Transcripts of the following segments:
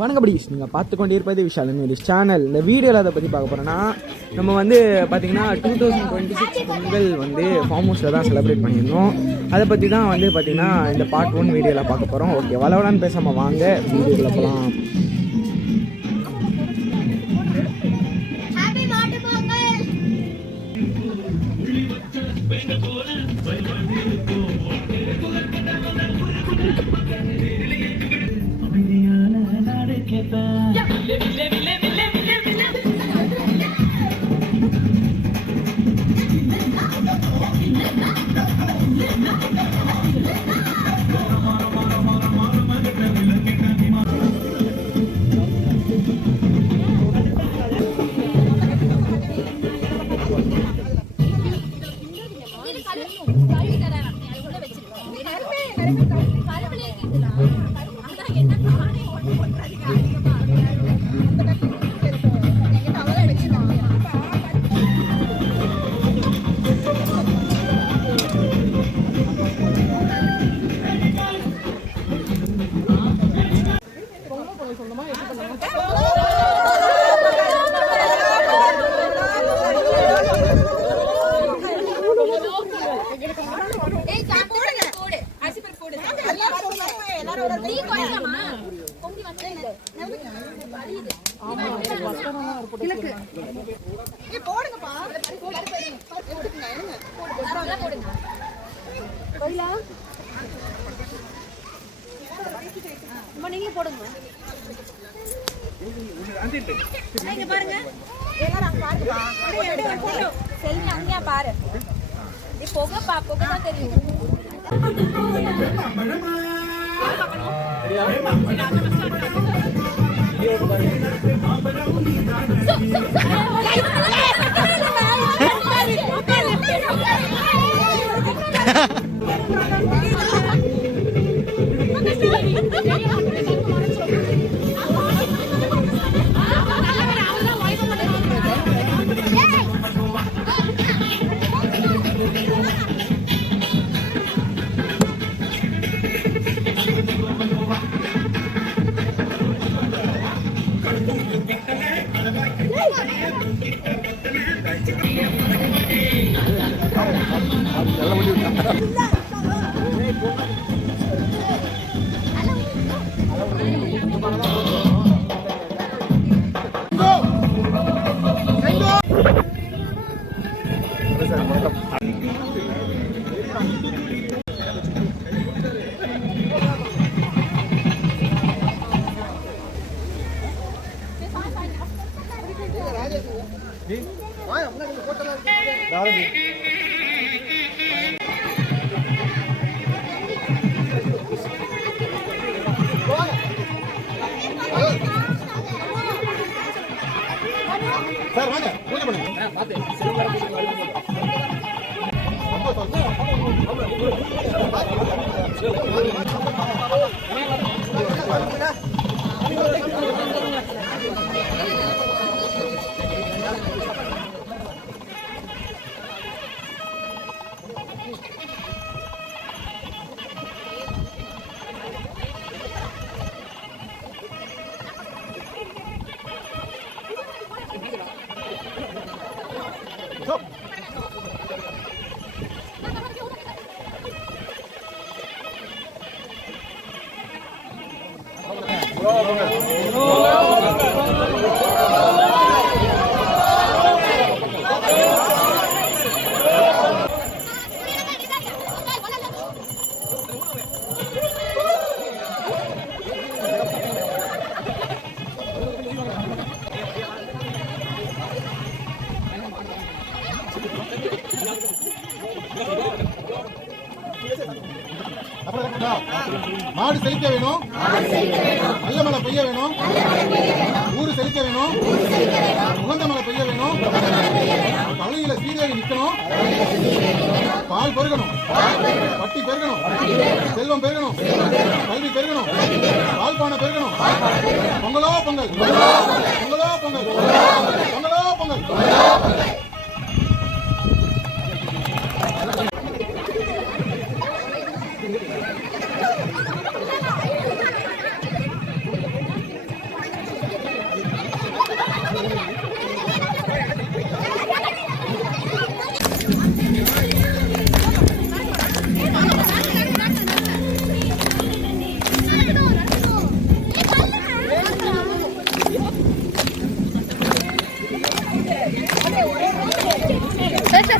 வணக்கம் படிஸ், நீங்கள் பார்த்து கொண்டு இருப்பது விஷால் நியூஸ் சேனல். இந்த வீடியோவில் அதை பற்றி பார்க்க போகிறோன்னா, நம்ம வந்து பார்த்திங்கன்னா 2026 பொங்கல் வந்து ஃபார்ம் ஹவுஸில் தான் செலிப்ரேட் பண்ணியிருந்தோம். அதை பற்றி தான் வந்து பார்த்திங்கன்னா இந்த பார்ட் 1 வீடியோவில் பார்க்க போகிறோம். ஓகே, வளவலான்னு பேசாமல் வாங்க வீடியோவில் போகலாம். சார் வாங்க பூஜை பண்ணுங்க. மாடு செழிக்க வேணும், நல்ல மழை பெய்ய வேணும், ஊரு செழிக்க வேணும், உகந்த மழை பெய்ய வேணும், தலையில சீதேவி நிக்கணும், பால் பெருகணும், பட்டி பெருகணும், செல்வம் பெருகணும், கல்வி பெருகணும், பால்பானை பெருகணும். பொங்கலோ பொங்கல், பொங்கலோ பொங்கல், பொங்கலோ பொங்கல்.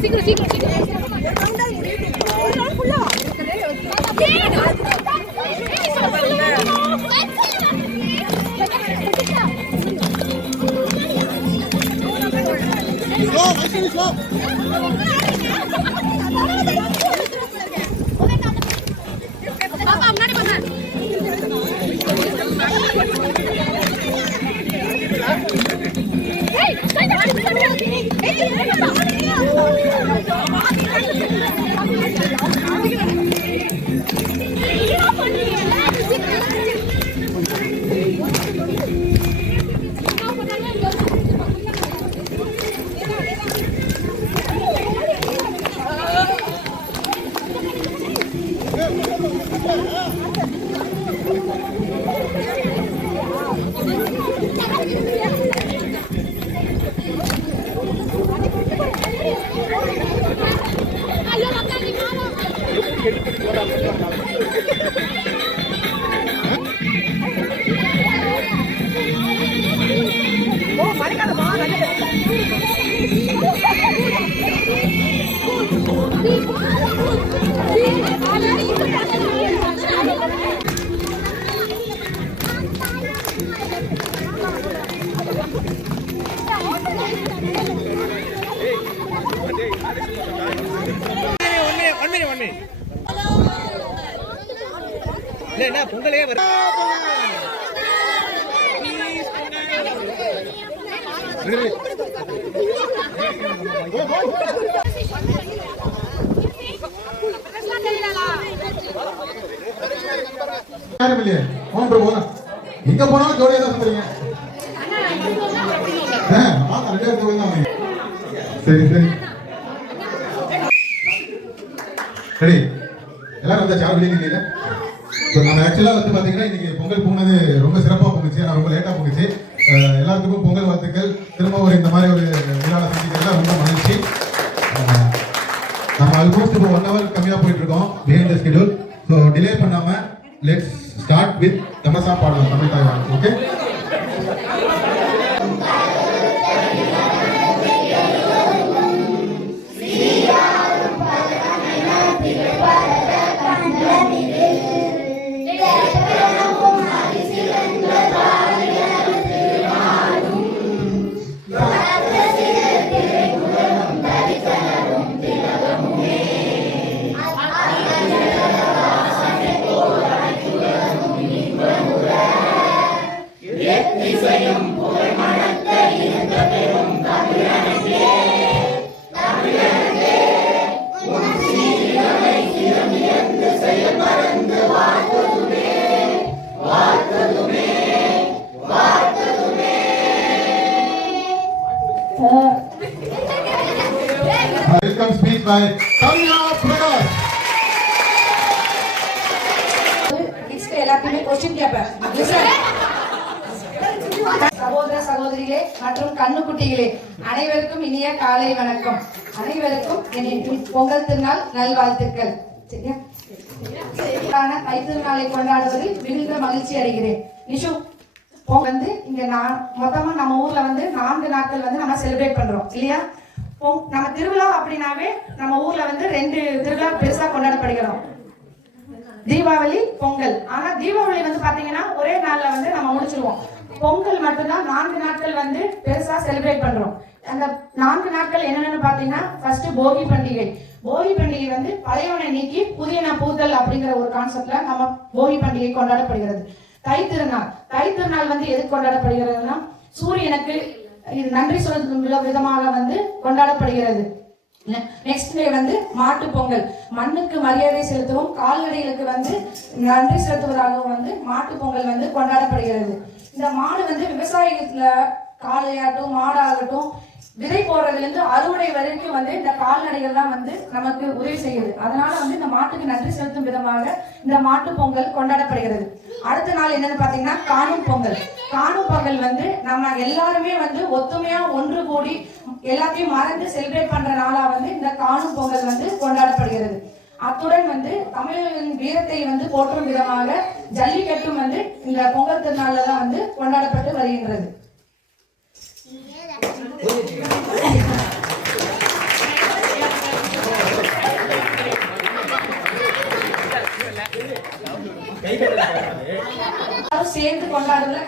பொங்கலே எங்க போனாலும் ஜோடியா தான் சொல்றீங்க. சரி சரி சரி எல்லாரும் வந்தாச்சு. யாரும் வெளியே நிக்கல. நம்ம ஆக்சுவலா வந்து பாத்தீங்கன்னா இன்னைக்கு பொங்கல் போனது ரொம்ப சிறப்பா போனுச்சு. நான் ரொம்ப லேட்டா போனுச்சு. எல்லாத்துக்கும் பொங்கல் வாழ்த்துக்கள். திரும்ப ஒரு இந்த மாதிரி ஒரு விழாவை சந்திக்கிறதுல ரொம்ப மகிழ்ச்சி. நம்ம ஆல்மோஸ்ட் இப்போ 1 hour கம்மியா போயிட்டு இருக்கோம் behind the schedule. So delay பண்ணாம லெட்ஸ் ஸ்டார்ட் வித் தமசா பாடலாம் Tamil Taiwan. Okay, welcome speech by Kamya Prakash. इसके எல்லாத்தையுமே क्वेश्चन கேட்பேன். சகோதர சகோதரிகளே மற்றும் கண்ணுக்குட்டிகளே அனைவருக்கும் இனிய காலை வணக்கம். அனைவருக்கும் என் பொங்கல் திருநாள் நல்வாழ்த்துக்கள். சரியா? தைத்திருநாளை கொண்டாடுவதில் மிகுந்த மகிழ்ச்சி அடைகிறேன். நிஷு வந்து இங்க மொத்தமா நம்ம ஊர்ல வந்து 4 நாட்கள் வந்து நம்ம செலிப்ரேட் பண்றோம் இல்லையா? நம்ம திருவிழா அப்படின்னாவே நம்ம ஊர்ல வந்து 2 திருவிழா பெருசா கொண்டாடப்படுகிறோம், தீபாவளி பொங்கல். ஆனா தீபாவளி வந்து பாத்தீங்கன்னா ஒரே நாள்ல வந்து நம்ம முடிச்சிருவோம். பொங்கல் மட்டும்தான் 4 நாட்கள் வந்து பெருசா செலிப்ரேட் பண்றோம். அந்த 4 நாட்கள் என்னென்னு பாத்தீங்கன்னா ஃபர்ஸ்ட் போகி பண்டிகை. போகி பண்டிகை வந்து பழையவனை நீக்கி புதியன பூத்தல் அப்படிங்கிற ஒரு கான்செப்ட்ல நம்ம போகி பண்டிகை கொண்டாடப்படுகிறது. தைத்திருநாள் வந்து எது கொண்டாடப்படுகிறதுனா சூரியனுக்கு இது நன்றி சொல்லும் விதமாக வந்து கொண்டாடப்படுகிறது. நெக்ஸ்ட் டே வந்து மாட்டு பொங்கல். மண்ணுக்கு மரியாதை செலுத்தவும் கால்நடைகளுக்கு வந்து நன்றி செலுத்துவதாகவும் வந்து மாட்டு பொங்கல் வந்து கொண்டாடப்படுகிறது. இந்த மாடு வந்து விவசாயத்துல காளையாகட்டும் மாடாகட்டும் விதை போடுறதுல இருந்து அறுவடை வரைக்கும் வந்து இந்த கால்நடைகள் தான் வந்து நமக்கு உதவி செய்யுது. அதனால வந்து இந்த மாட்டுக்கு நன்றி செலுத்தும் விதமாக இந்த மாட்டு பொங்கல் கொண்டாடப்படுகிறது. அடுத்த நாள் என்னன்னு பாத்தீங்கன்னா காணும் பொங்கல். காணும் பொங்கல் வந்து நம்ம எல்லாருமே வந்து ஒத்துமையா ஒன்று கூடி எல்லாத்தையும் மறந்து செலிப்ரேட் பண்ற நாளா வந்து இந்த காணும் பொங்கல் வந்து கொண்டாடப்படுகிறது. அத்துடன் வந்து தமிழர்களின் வீரத்தை வந்து போற்றும் விதமாக ஜல்லிக்கட்டும் வந்து இந்த பொங்கல் திருநாள்ல தான் வந்து கொண்டாடப்பட்டு வருகின்றது.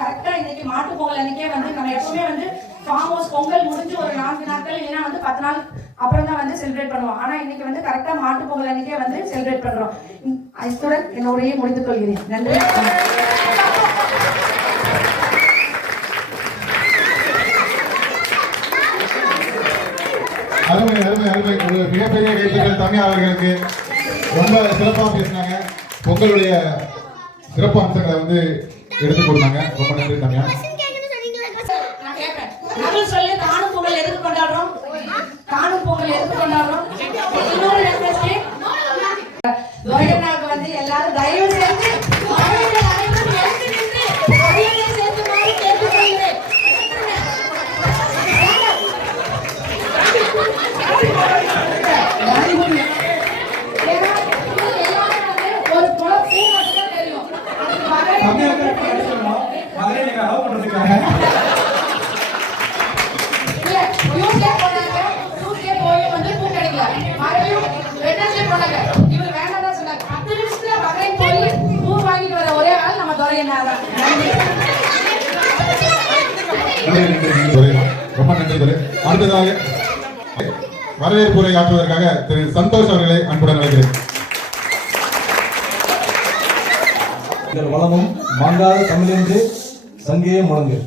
கரெக்டா இன்னைக்கு மாட்டு பொங்கல் அன்னைக்கே வந்து நம்ம எப்பவுமே வந்து ஃபார்ம் ஹவுஸ் பொங்கல் முடிஞ்சு ஒரு 4 நாட்கள் இல்லைன்னா வந்து 10 நாள் அப்புறம் தான் வந்து செலிப்ரேட் பண்ணுவோம். ஆனா இன்னைக்கு வந்து கரெக்டா மாட்டு பொங்கல் அன்னைக்கே வந்து செலிப்ரேட் பண்றோம். இத்துடன் என்னோட உரையை முடித்துக் கொள்கிறேன். நன்றி. அருமை அருமை அருமை. ஒரு மிகப்பெரிய கைத்தட்டல் தமிழ் அவர்களுக்கு. ரொம்ப சிறப்பாக பேசினாங்க. பொங்கலுடைய சிறப்பு அம்சங்களை வந்து எடுத்து கொடுத்தாங்க. ரொம்ப நன்றி தமிழா. சொல்லி காணும் பொங்கல் எதுக்கு கொண்டாடுறோம்? காணும் பொங்கல் எதுக்கு கொண்டாடுறோம்? இன்னொரு துரையண்ணாவுக்கு வந்து எல்லாரும் தயவு செய்து ரொம்ப நன்றி துரை. அடுத்ததாக வரவேற்புரை ஆற்றுவதற்காக திரு சந்தோஷ் அவர்களை அன்புடன் அழைக்கிறேன். வளமும் மாங்காத தமிழென்று சங்கே முழங்கு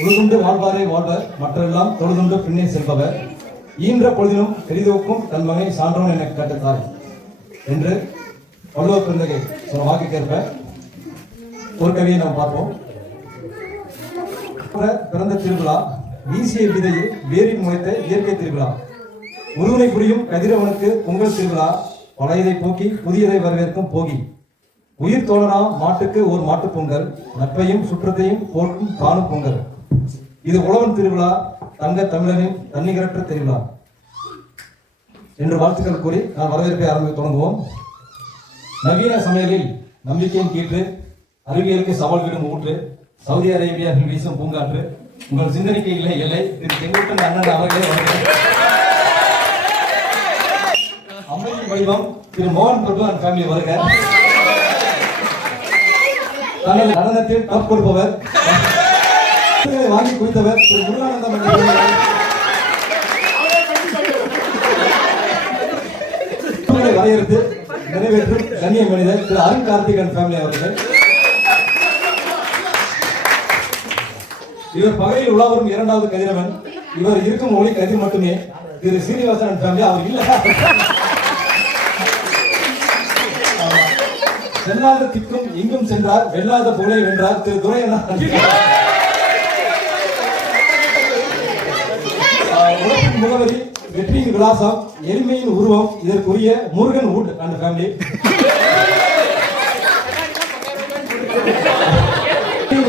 உழுதுண்டு வாழ்வாரை வாழ்வர் மற்றெல்லாம் தொழுதுண்டு பின்னே செல்பவர் ஈன்ற பொழுதிலும் பெரிதோக்கும் தன் மகனை சான்றோன் என கேட்ட தாய் என்று வள்ளுவ பிறந்தகை சொன்ன வாக்குக்கேற்ப ஒரு கவியை நாம் பார்ப்போம். பிறந்த திருவிழா வீசிய விதையில் வேரில் முளைத்த இயற்கை திருவிழா முருகனை புரியும் கதிரவனுக்கு பொங்கல் திருவிழா பழையதை போக்கி புதியதை வரவேற்கும் போகி உயிர் தோழனா மாட்டுக்கு ஒரு மாட்டு பொங்கல் நட்பையும் சுற்றத்தையும் போற்றும் காணும் பொங்கல் இது உழவன் திருவிழா தங்க தமிழனின் தன்னிகரற்ற திருவிழா என்று வாழ்த்துக்கள் கூறி நான் வரவேற்பை ஆரம்பித்து தொடங்குவோம். நவீன சமையலில் நம்பிக்கையின் கீற்று அறிவியலுக்கு சவால் விடும் ஊற்று சவுதி அரேபியாவில் வீசும் பூங்காற்று உங்கள் சிந்தனைக்கு இல்லை எல்லை திரு செங்குட்டன் அண்ணன் அவர்களே அம்மையின் வடிவம் திரு மோகன் பிரபு அண்ட் ஃபேமிலி வருக. தனது நடனத்தில் டாப் கொடுப்பவர் வாங்கி குவித்தவர் திரு முருகானந்தம் வரையறுத்து நிறைவேற்றும் கண்ணிய மனிதர் திரு அருண் கார்த்திகன் ஃபேமிலி அவர்கள். இவர் பகையில் உலாவரும் இரண்டாவது கதிரவன். இவர் இருக்கும் ஒளி கதிர் மட்டுமே. திரு சீனிவாசன் ஃபேமிலி அவர் இல்ல செல்லாத திக்கும் இங்கும் சென்றார் வெல்லாத புகழை வென்றார் திரு துரையண்ணா. உலகின் முகவரி வெற்றியின் விலாசம் எளிமையின் உருவம் இதற்குரிய முருகன் வுட் அண்ட் ஃபேமிலி.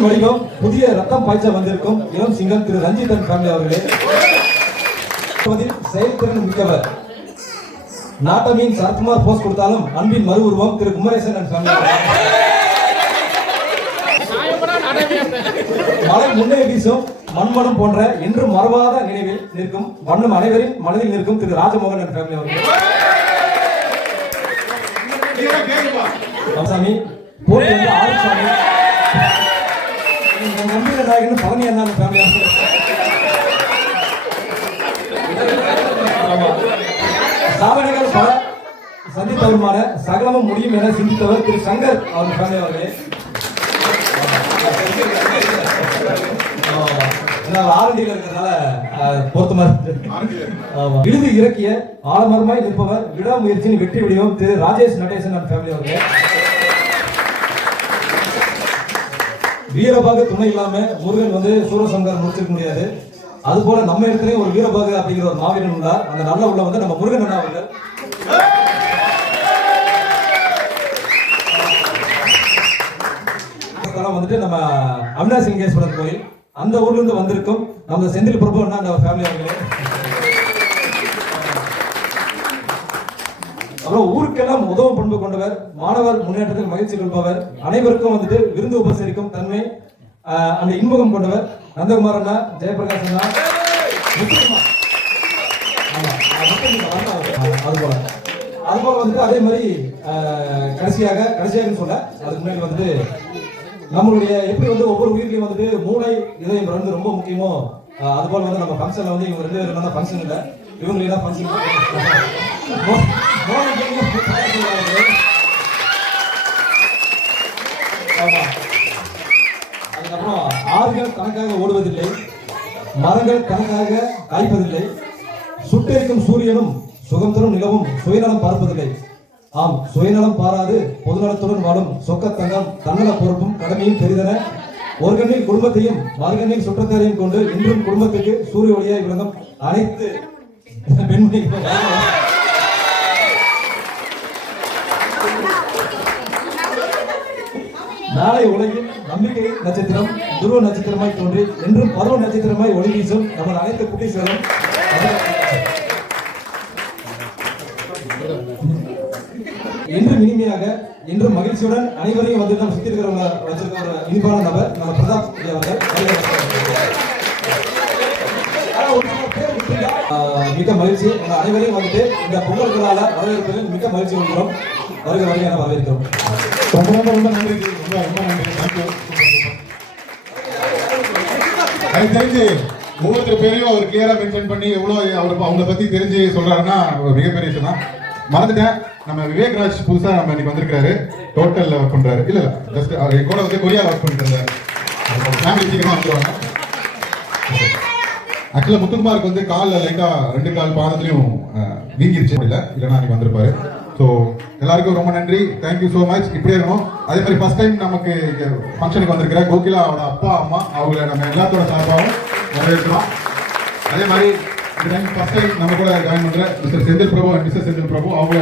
வடிவம் புதிய ரத்தம் பாய்ச்ச வந்திருக்கும் இளம் சிங்கம் திரு ரஞ்சிதன் ஃபேமிலி அவர்களே. செயல்திறன் மிக்கவர் நாட்டமின் சரத்குமார் போஸ்ட் கொடுத்தாலும் அன்பின் மறு உருவம் திரு குமரேசன் அண்ட் ஃபேமிலி. மலை முன்னே வீசும் மண்மனம் போன்ற என்றும் மறவாத நினைவில் நிற்கும் வண்ணம் அனைவரின் மனதில் நிற்கும் திரு ராஜமோகன் அண்ட் ஃபேமிலி அவர்கள். ராமசாமி போட்டி வந்து ஆறுசாமி நம்பிக்கை நாயகன் பழனி அண்ணா ஃபேமிலி சாதனைகள் பல சந்தித்தவருமான சகலமும் முடியும் என சிந்தித்தவர் திரு சங்கர் அவர் ஃபேமிலி அவர்களே. ஆரண்டியில் இருக்கிறதுனால பொருத்தமா விழுது இறக்கிய ஆலமரமாய் நிற்பவர் விடாமுயற்சியின் வெற்றி வடிவம் திரு ராஜேஷ் நடேசன் அண்ட் ஃபேமிலி அவர்களே. வீரபாகு துணை இல்லாம முருகன் வந்து சூரசம்காரம் முடிச்சிருக்க முடியாது. அது போல நம்ம இடத்துலயும் ஒரு வீரபாகு அப்படிங்கிற ஒரு மாவீரன் உள்ளார். அந்த நல்ல உள்ள வந்து நம்ம முருகன் அண்ணா அவர்கள். வந்துட்டு நம்ம அவினாசி லிங்கேஸ்வரர் கோயில் அந்த ஊர்ல இருந்து வந்திருக்கும் நம்ம செந்தில் பிரபு அண்ணா அந்த ஃபேமிலி அவர்களே. அப்புறம் ஊருக்கெல்லாம் உதவும் பண்பு கொண்டவர் மாணவர் முன்னேற்றத்தில் மகிழ்ச்சி கொள்பவர் அனைவருக்கும் வந்துட்டு விருந்து உபசரிக்கும் தன்மை அந்த இன்முகம் கொண்டவர் நந்தகுமார் அண்ணா ஜெயபிரகாஷ் அண்ணா அது போல வந்துட்டு அதே மாதிரி கடைசியாக சொல்ல அதுக்கு முன்னாடி வந்துட்டு நம்மளுடைய எப்படி வந்து ஒவ்வொரு உயிர்லையும் வந்துட்டு மூளை இதயம் ரெண்டு ரொம்ப முக்கியமோ அது போல வந்து நம்ம ஃபங்க்ஷன்ல வந்து இவங்க ரெண்டு பேரும் ஃபங்க்ஷன் இல்லை இவங்க என்ன ஃபங்க்ஷன் அதுக்கப்புறம் ஆறுகள் கணக்காக ஓடுவதில்லை மரங்கள் கணக்காக காய்ப்பதில்லை சுட்டெரிக்கும் சூரியனும் சுகம் தரும் நிலவும் சுயநலம் பார்ப்பதில்லை ஆம் சுயநலம் பாராது பொதுநலத்துடன் வாழும் சொக்கத்தங்கம் தன்னல பொறுப்பும் கடமையும் பெரிதென ஒரு கண்ணில் குடும்பத்தையும் மறுகண்ணில் சுற்றத்தாரையும் கொண்டு இன்றும் குடும்பத்துக்கு சூரிய ஒளியாய் விளங்கும் அனைத்து பெண்மணி நாளை உலகில் நம்பிக்கை நட்சத்திரம் துருவ நட்சத்திரமாய் தோன்றி என்றும் பருவ நட்சத்திரமாய் ஒளி வீசும் நமது அனைத்து குட்டீஸ்களும் என்றும் இனிமையாக இன்றும் மகிழ்ச்சியுடன் அனைவரையும் வந்து நம்ம சுத்தி இருக்கிறவங்க வச்சிருக்க ஒரு இனிப்பான நபர் நம்ம பிரதாப் அவர்கள் மிக மகிழ்ச்சி உங்க அனைவரையும் வந்துட்டு இந்த பொங்கல் விழால வரவேற்பதில் மிக மகிழ்ச்சி கொள்கிறோம் வருக வருக என வரவேற்கிறோம் ரொம்ப ரொம்ப ரொம்ப நன்றி ரொம்ப ரொம்ப நன்றி தேங்க்யூ எனக்கு தெரிஞ்சு ஒவ்வொருத்தர் பேரையும் அவர் கிளியரா மென்ஷன் பண்ணி எவ்வளவு அவங்கள பத்தி தெரிஞ்சு சொல்றாருன்னா மிகப்பெரிய விஷயம் தான் மறந்துட்டேன் நம்ம விவேக் ராஜ் புதுசா நம்ம இன்னைக்கு வந்திருக்காரு டோட்டல்ல ஒர்க் பண்றாரு இல்ல ஜஸ்ட் அவர் கூட வந்து கொரியா ஒர்க் பண்ணிட்டு இருந்தாரு ஃபேமிலி சீக்கிரமா வந்துருவாங்க ஆக்சுவலா முத்துக்குமாருக்கு வந்து காலில் லைட்டா 2 கால் பாதத்துலயும் வீங்கிருச்சு இல்லைன்னா அன்னைக்கு வந்திருப்பாரு ஸோ எல்லாருக்கும் ரொம்ப நன்றி தேங்க்யூ ஸோ மச் இப்படியே இருக்கணும் அதே மாதிரி ஃபர்ஸ்ட் டைம் நமக்கு ஃபங்க்ஷனுக்கு வந்திருக்கிற கோகிலா அவரோட அப்பா அம்மா அவங்கள நம்ம எல்லாத்தோட சார்பாகவும் வரவேற்கிறோம் அதே மாதிரி இந்த டைம் ஃபர்ஸ்ட் டைம் நம்ம கூட ஜாயின் பண்ற mister Senthil Prabhu and mister Senthil Prabhu அவங்கள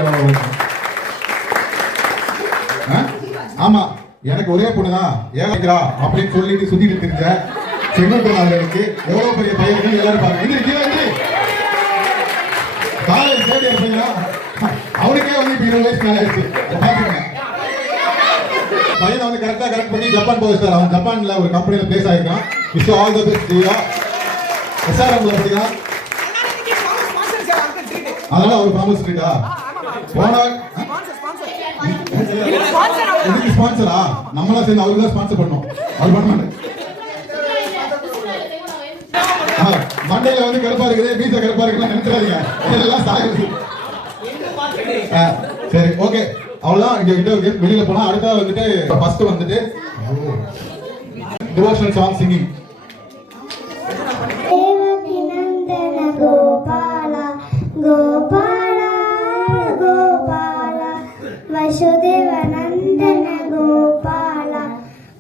ஆமா எனக்கு ஒரே பொண்ணுதான் ஏழைக்கிறா அப்படின்னு சொல்லிட்டு சுத்திட்டு தெரிஞ்ச செங்கோட்டனாளர்களுக்கு எவ்வளவு பெரிய பையன்கள் எல்லாரும் பாருங்க காலேஜ் தேடி இருப்பீங்களா அவனுக்கே வந்து இப்ப 20 வயசு மேல ஆயிடுச்சு பாத்துக்கங்க பையனை வந்து கரெக்ட் பண்ணி ஜப்பான் போகிறார் அவன் ஜப்பான்ல ஒரு கம்பெனில பிளேஸ் ஆயிருக்கான் விஷ் ஆல் தி பெஸ்ட் ஜியா எஸ்ஆர்எம் பார்த்தீங்கன்னா அதனால அவர் ஃபார்மல் ஸ்ட்ரீட்டா போனா இதுக்கு ஸ்பான்சரா நம்மளாம் சேர்ந்து அவருக்கு தான் ஸ்பான்சர் பண்ணோம் அவர் பண்ண மாட்டேன் மண்டையில வந்து கருப்பா இருக்குது பீச கருப்பா இருக்குன்னு நினைச்சாதீங்க இதெல்லாம் சாகுது சரி ஓகே அவ்வளவுதான் இங்க கிட்ட வெளியில போனா அடுத்த வந்துட்டு ஃபர்ஸ்ட் வந்துட்டு devotional song singing Gopala Gopala Gopala Vasudev नंदन गोपाला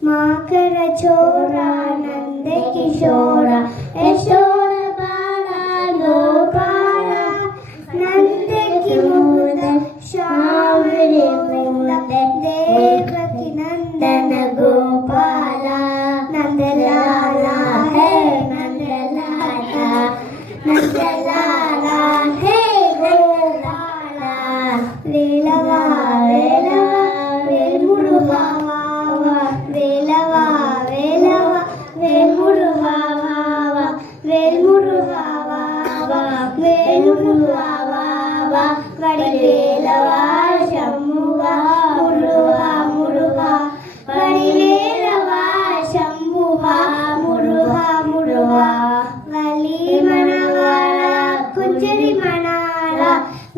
माकर छोरा नंद किशोरा यशोदा बाला गोपाला नंद की मुकुंद श्याम रे मुकुंद देवकी नंदन गोपाला नंदलाला है नंदलाला नंदलाला हे गोपाला वेलवा वेलवा वेलमुरुगा वावा वेलवा वेलवा वेलमुरुगा वावा वेलमुरुगा वावा वेलमुरुगा वावा वडिवेलवा शम्मुगा मुरुगा मुरुगा वडिवेलवा शम्मुगा मुरुगा मुरुगा वली मनवाला कुंजरी मनाला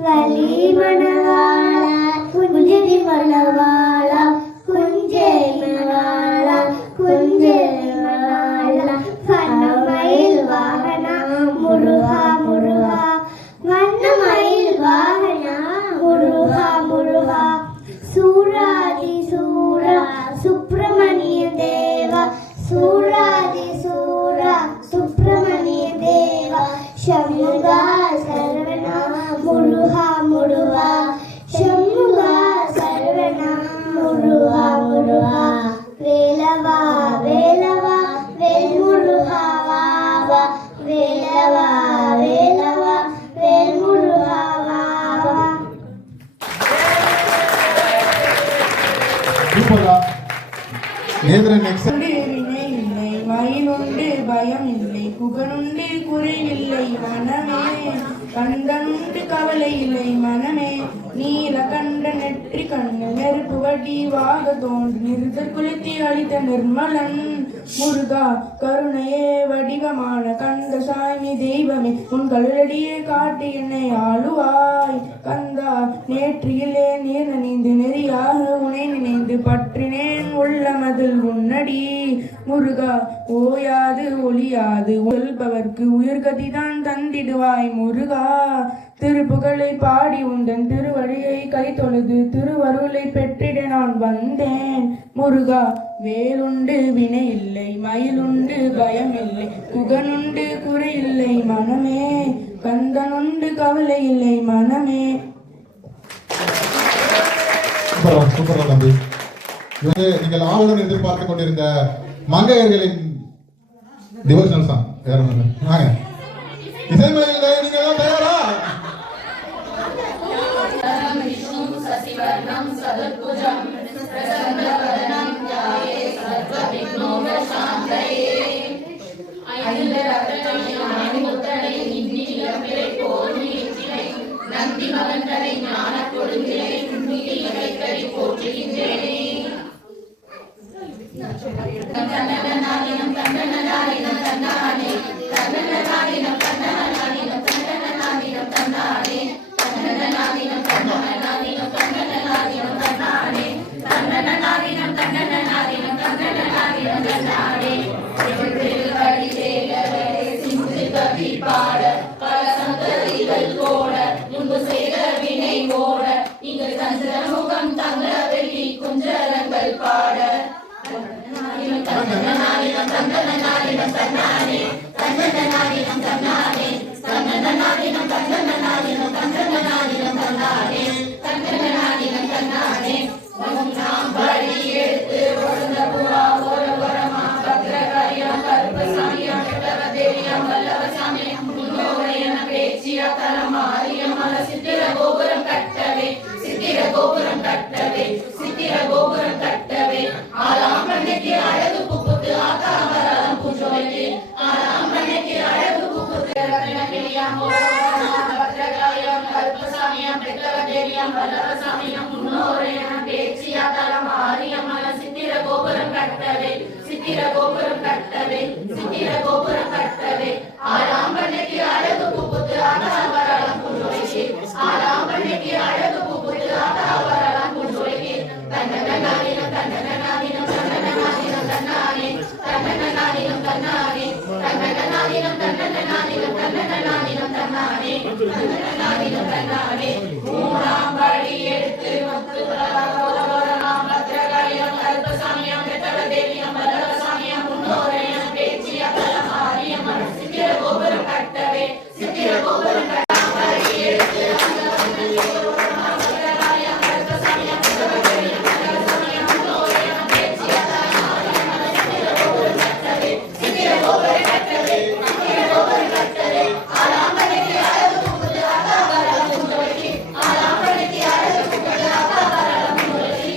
वली मनवाला कुंजरी मनवाला कुंजे मनवाला कुंजे मनवाला वनमயில் वाहना मुरुगा मुरुगा वनमயில் वाहना मुरुगा मुरुगा सूरादि सूरा सुब्रमण्य देवा सूरादि सूरा सुब्रमण्य देवा शम्मुगा सर्वना मुरुगा मुरुगा शम्मुगा सर्वना मुरुगा मुरुगा वेलवा वेलवा वेलमुरुगा वावा वेलवा वेलवा वेलमुरुगा वावा சூப்பரா நேந்திரன் நெக்ஸ்ட் வினை இல்லை மயிலுண்டு பயம் இல்லை புகழுண்டு குறைவில்லை மனமே கண்டனுண்டு கவலை இல்லை மனமே நீல கண்ட நெற்றி கண்ணு நெருப்பு வடிவாக தோன்று நிறுத்தல் குளித்தி அளித்த நிர்மலன் முருகா கருணையே வடிவமான கந்த சாமி தெய்வமே உன் கல்லடியே காட்டி என்னை ஆளுவாய் கந்தா நேற்றியிலே நீர் நனைந்து நெறியாக உனை நினைந்து பற்றினேன் உள்ளமதில் உன்னடி முருகா ஓயாது ஒளியாது சொல்பவர்க்கு உயிர்கதிதான் தந்திடுவாய் முருகா திருப்புகழை பாடி உந்தன் திருவடியை கை தொழுது திருவருளை பெற்றிட நான் வந்தேன் முருகா வேலுண்டு வினை இல்லை மயிலுண்டு பயமில்லை குகனுண்டு குறையில்லை மனமே கந்தனுண்டு கவலை இல்லை மனமே. சூப்பரா தம்பி. நீங்கள் ஆவலுடன் எதிர்பார்த்து கொண்டிருந்த மங்கையர்களின் டிவோஷனல் சாங் வேற ஒன்று வாங்க. இசைமலையிலே நீங்க எல்லாம் தயாரா? நந்தி மகன்களை ஞான கொடுங்களே போற்றுகின்றேனே. பாட பல சந்ததிகள் போட முன்பு செய்த வினை ஓட இங்கு சந்திரமுகம் தங்க வெள்ளி குஞ்சரங்கள் பாட தந்தனாரினம் தந்தனாரினம் தன்னானே தந்தனாரினம் தன்னானே தந்தனாரினம் தந்தனாரினம் தந்தனாரினம் தன்னானே தந்தனாரினம் தன்னானே நாம் படி எடுத்து ஒழுங்க புறா ஒரு வரமா பத்திரகாரியம் கருப்பசாமியம் தேவியம் வல்லவசாமியம் முன்னோரையன பேச்சியா தலமாரியம் மல சித்திர கோபுரம் கட்டவே சித்திர கோபுரம் கட்டவே சித்திர கோபுரம் கட்டவே ஆலாமண்ணைக்கு அழகு புப்புத்து ஆத்தாவரம் பூஜோய்க்கு ஆலாமண்ணைக்கு அழகு புப்புத்து ரத்னகிரியம் பத்திரகாரியம் கருப்பசாமியம் தேவியம் வல்லவசாமியம் முன்னோரையன பேச்சியா தலமாரியம் மல சித்திர கோபுரம் கட்டவே சித்திர கோபுரம் கட்டவே சித்திர கோபுரம் கட்டவே ஆலாம்பண்ணைக்கு அழகு புப்புத்து ஆதாவரம் பூஜோய்க்கு ஆலாம்பண்ணைக்கு அழகு புப்புத்து ஆதாவரம் பூஜோய்க்கு தன்னனாரினம் தன்னனாரினம் தன்னனாரினம் தன்னானே தன்னனாரினம் தன்னானே தன்னனாரினம் தன்னனாரினம் தன்னனாரினம் தன்னானே தன்னனாரினம் தன்னானே மூணாம் படி எடுத்து பத்திரகாரியம் கருப்பசாமியம் தேவியம் வல்லவசாமியம் முன்னோரையன பேச்சியா தலமாரியம் சித்திர கோபுரம் கட்டவே சித்திர கோபுரம் கட்டாமரி எடுத்து பத்திரகாரியம் கருப்பசாமியம் தேவியம் வல்லவசாமியம் முன்னோரையன பேச்சியா தலமாரியம் சித்திர கோபுரம் கட்டவே சித்திர கோபுரம் கட்டவே சித்திர கோபுரம் கட்டவே ஆலாம்பனைக்கு அழகு புகுது ஆதாவரம் பூஜோய்க்கு ஆலாம்பனைக்கு அழகு புகுது ஆதாவரம் பூஜோய்க்கு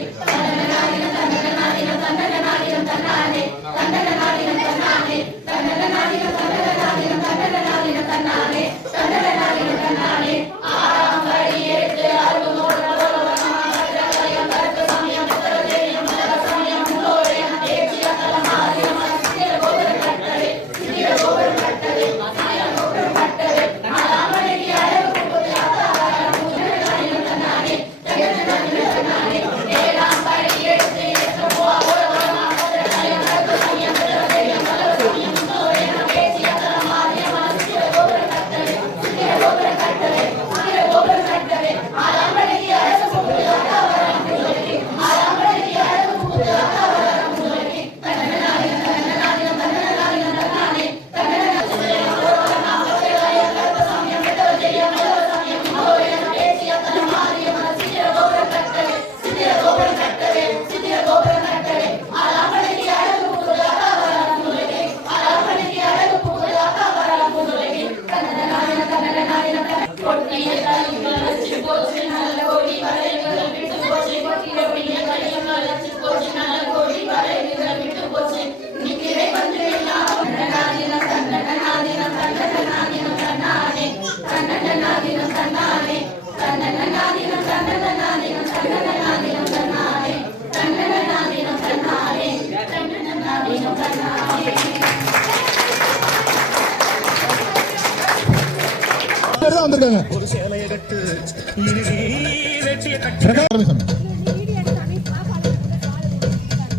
இருக்காங்க.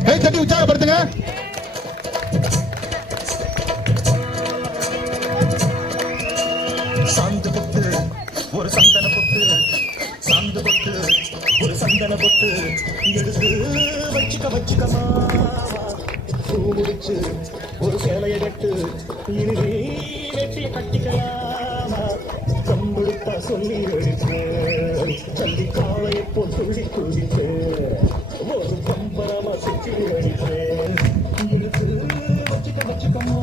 கை தட்டி உற்சாகப்படுத்துங்க. சாந்து பொட்டு ஒரு சந்தன பொட்டு, சாந்து பொட்டு ஒரு சந்தன பொட்டு எடுத்து வச்சுக்கமா, பூ முடிச்சு ஒரு சேலைய கட்டு, இனி வெட்டிய கட்டிக்கலாமா, கம்பெடுத்தா சொல்லி அடிச்சு சல்லி காலையை போல் துள்ளி குதிச்சு ஒரு பம்பரமா சுற்றி அடிச்சு எடுத்து வச்சுக்கமா,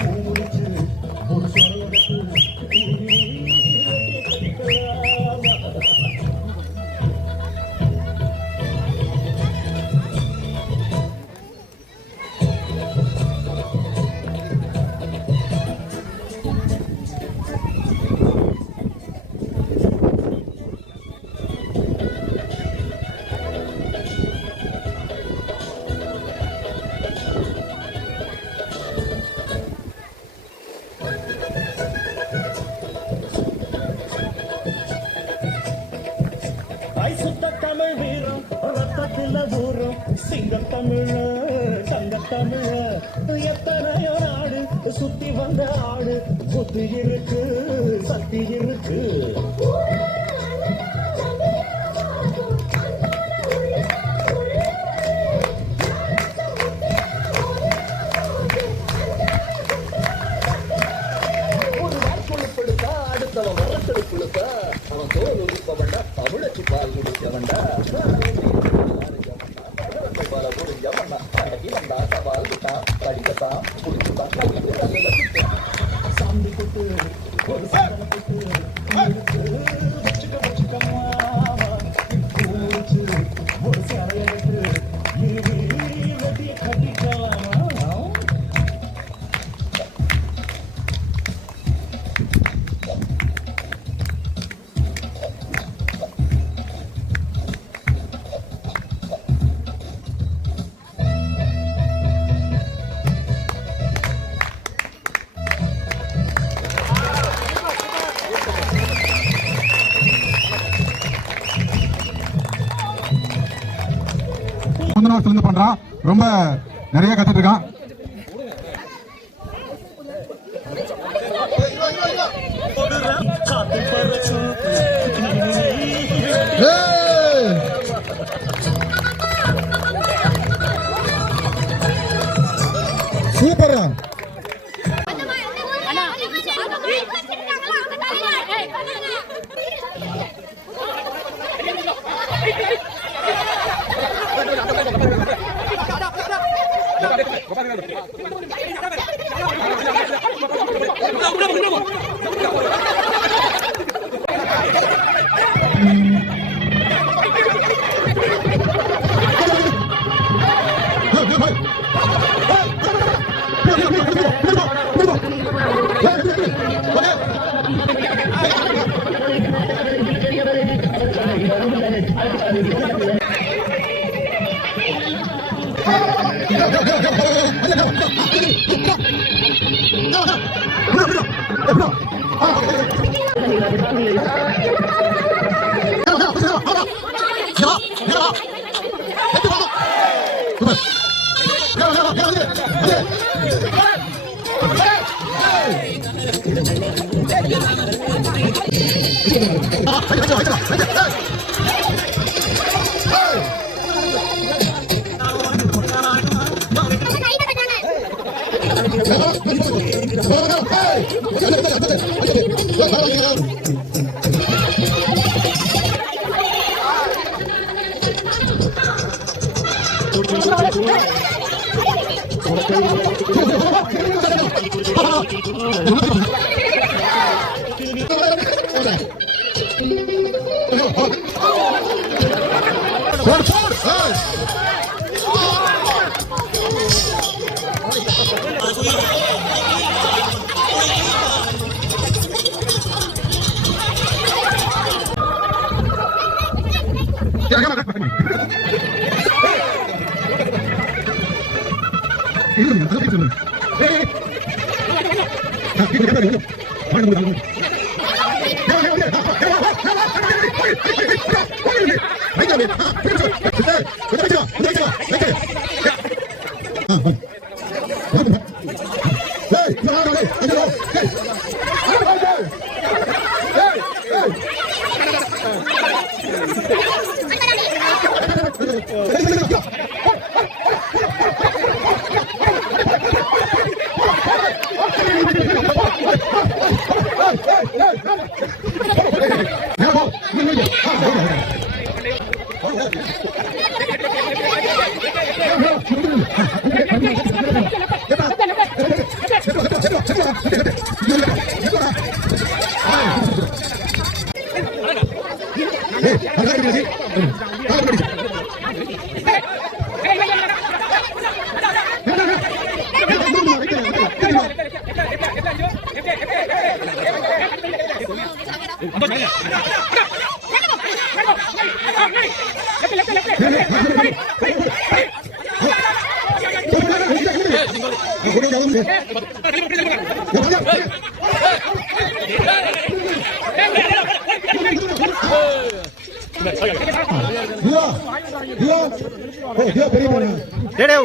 பூ முடிச்சு ஒரு சேலைய கட்டு, இனி வெட்டிய கட்டிக்கலாமா. சுத்த தமிழ் வீரம் ரத்தத்தில் ஊரும் சிங்கத்தமிழ தங்கத்தமிழ எத்தனையோ நாடு சுத்தி வந்த ஆடு புத்தி இருக்கு சக்தி இருக்கு. ஒரு வாய்ப்புழுப்படுத்தா அடுத்தவன் வரத்தெடுப்புழுத்தா அவன் தோல் உறுப்பவண்டா தமிழச்சி பால் குடிச்சவண்டா பல புரிஞ்சவண்டா அடக்கி வந்தா சவால் விட்டா படிக்கத்தான் குடிச்சுதான் சாந்தி கொட்டு ஒரு சாதனை கொட்டு வச்சுக்கமா ஒரு சேலைய கட்டு வெட்டிய கட்டிக்கலாமா. முந்தின வருஷத்துல இருந்து பண்றான். ரொம்ப நிறைய கத்துட்டு இருக்கான். சூப்பரா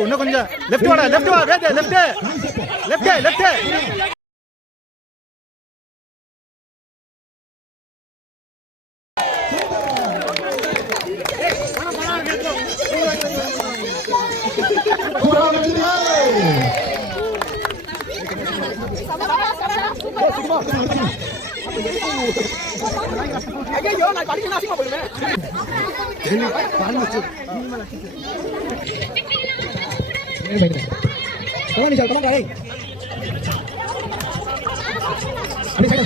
இன்னும் கொஞ்சம் லெஃப்ட் வாடா, லெஃப்ட் வா, லெஃப்ட். ஐயோ நான் படிக்க நாசிமா போயிடுவேன். Come on Nishal, come on guys. अभी साइड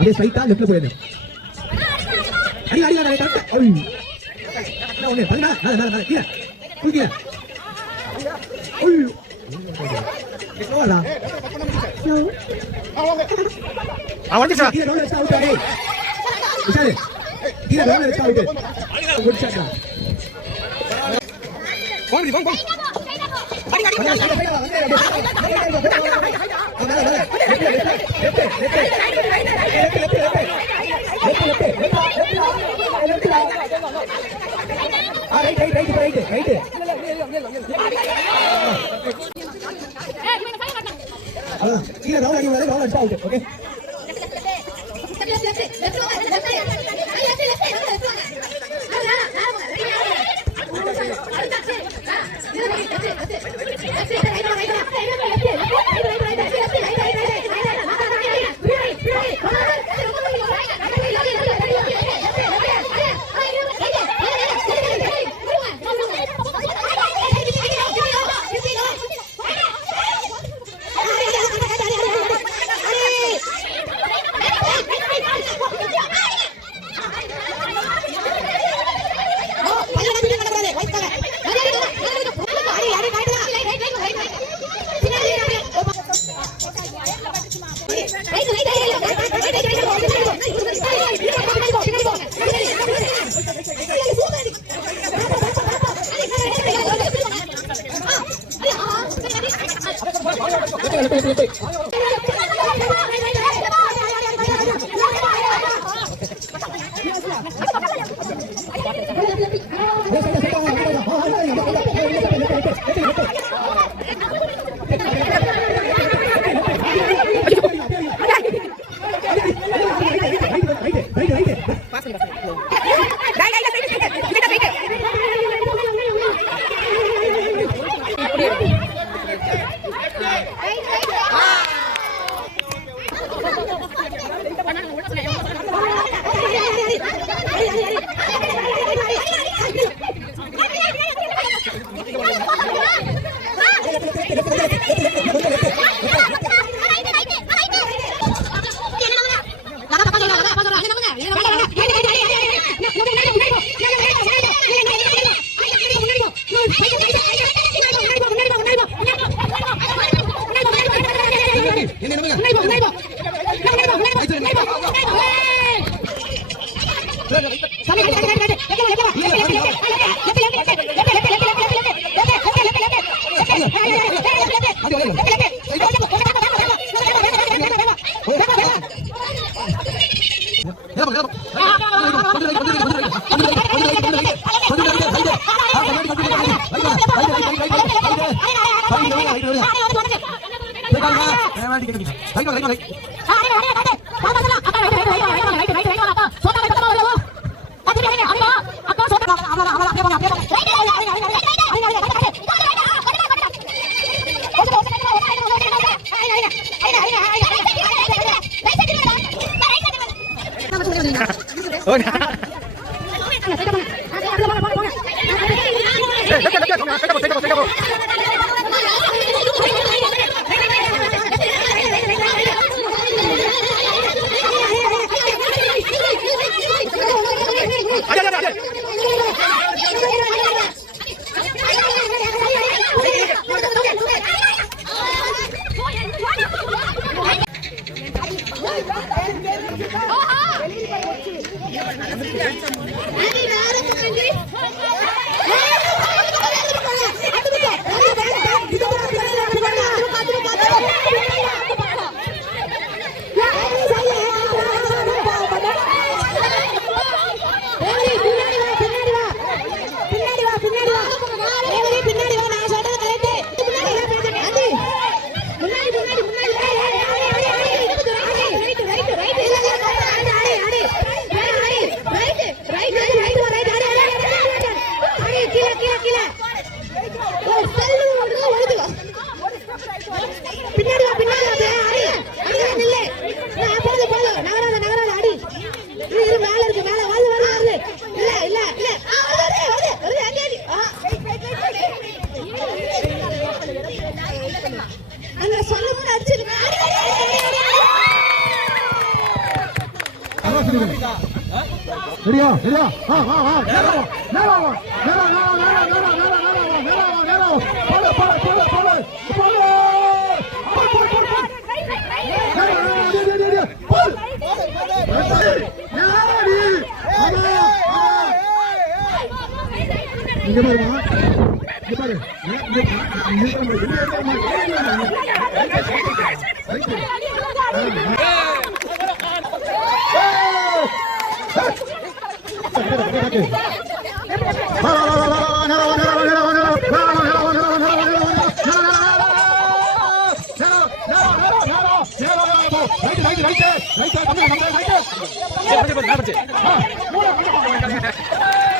अरे स्ट्राइट लेफ्ट ले போயிடு. அடி கரெக்ட். ஐ நான் ஒண்ணே பண்ணா நான் கீழ தூக்கில. ஐயோ எவ்வளவுடா வந்துச்சா கீழ ரோல் வச்சா அவுட் ஆடே. விசாலே கீழ ரோல் வச்சா அவுட். Good shot. போங்க கீழே ரவுண்ட் அடி வரை ரவுண்ட் அடிச்சா அவுட். Okay Let's go. சரியா சரியா வா வா வா நேரா நேரா நேரா நேரா நேரா நேரா நேரா நேரா போல போல போல போல போல இங்க பாருமா இங்க பாரு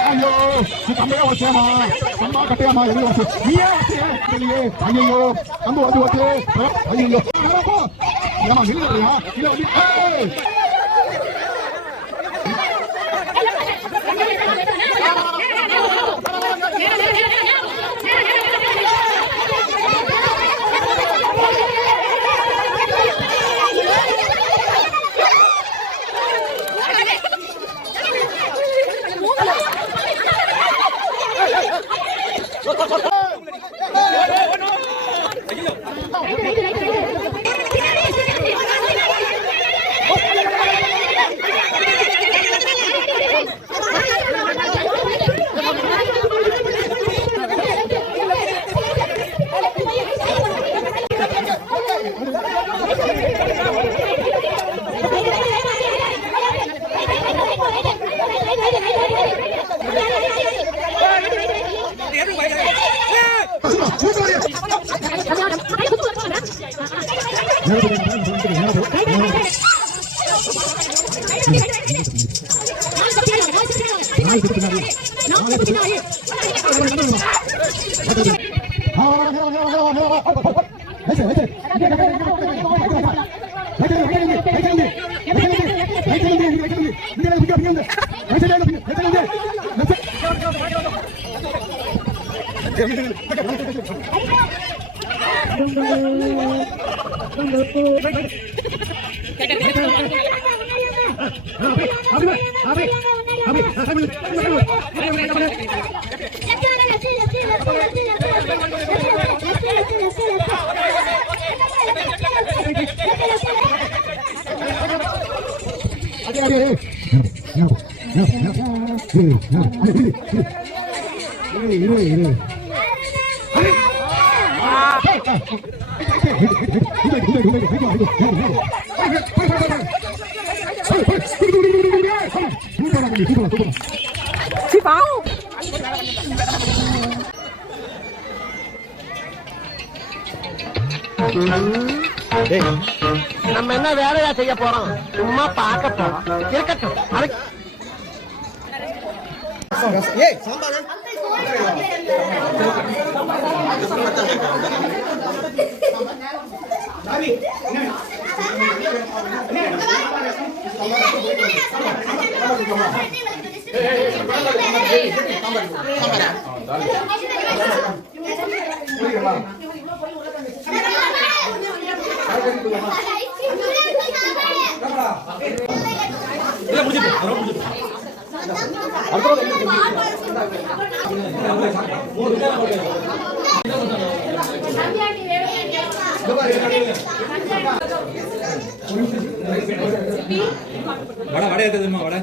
ஐயோ கம்பையா வச்சேமா அம்மா கட்டையாமா எங்க வச்சு நீயே வச்சியே ஐயோ கம்பு வந்து வச்சு ஐயோ ஏமா நில்லுறியா இல்ல நம்ம என்ன வேலையா செய்ய போறோம்? சும்மா பார்க்க போறோம். இருக்கட்டும். வடை எடுத்துமா வடை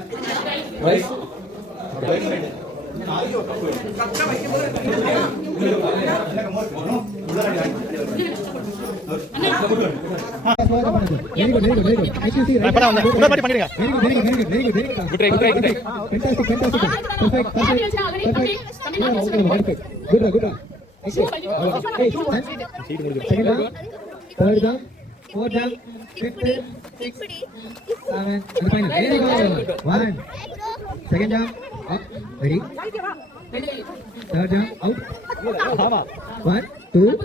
Second jump, up, ready. Third jump, out. 1, 2,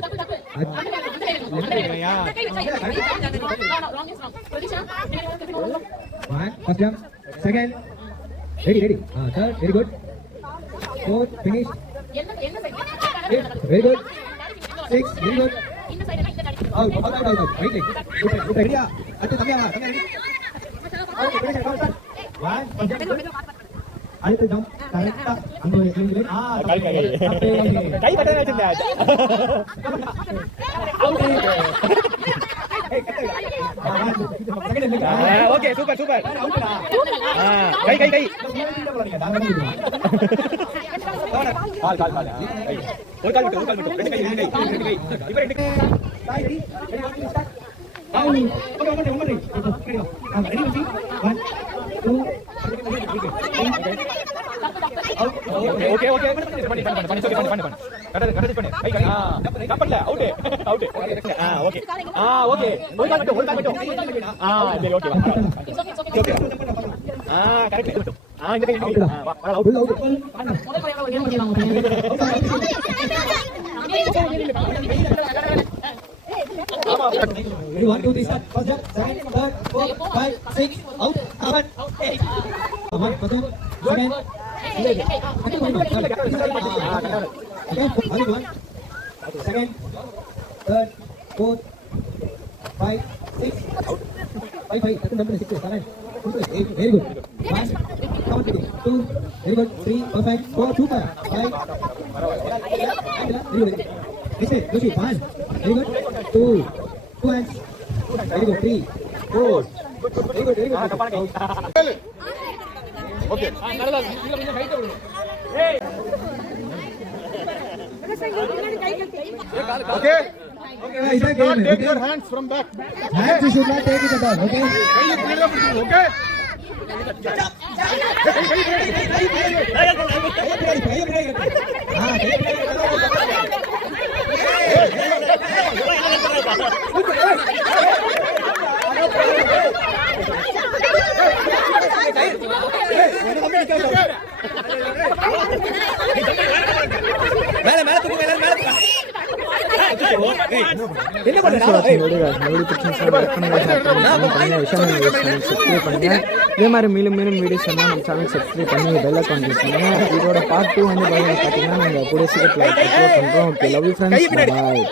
one, first jump, second, ready. Third, very good. Fourth, finish. Fifth, very good. Sixth, very good. Out. Right leg. Good. Ready? Ready? One, first jump, good. அடுத்த jump கரெக்ட்டா அந்த ஒரு கிளிங் கை பட்டனை வச்சிருந்தா okay super கை கால் ஒரு கால் மட்டும் ரெண்டு கை இப்போ ரெண்டு கை ரெடி ஓகே பண்ணு கை கப்பல்ல அவுட் ஓகே ஓகே ஒரு கால் மட்டும் சரி ஓகே கரெக்ட் இந்த கை out Ready, 1, 2, 3, start. First jump, second, third, fourth, 5, 6, out, 7, 8. One, first jump, second. Okay, one, second, third, fourth, 5, 6, out. 5, second number 6, 7, 8, very good. 1, count it, 2, very good, 3, perfect, 4, super, 5, very good. Next step, Lucy, 1, very good, 2 hands, very good, 3, 4, very good. Okay. Okay. Take your hands from back. Hands you should not take it at all. Okay. Okay. இதே மாதிரி மேலும் videos நம்ம channel subscribe பண்ணி bell icon click பண்ணுங்க. இதோட part 2 வந்து பார்த்தீங்கன்னா நாங்கள் கூட சீக்கிரத்தில் அப்லோட் பண்ணுறோம். Okay, love you friends, bye.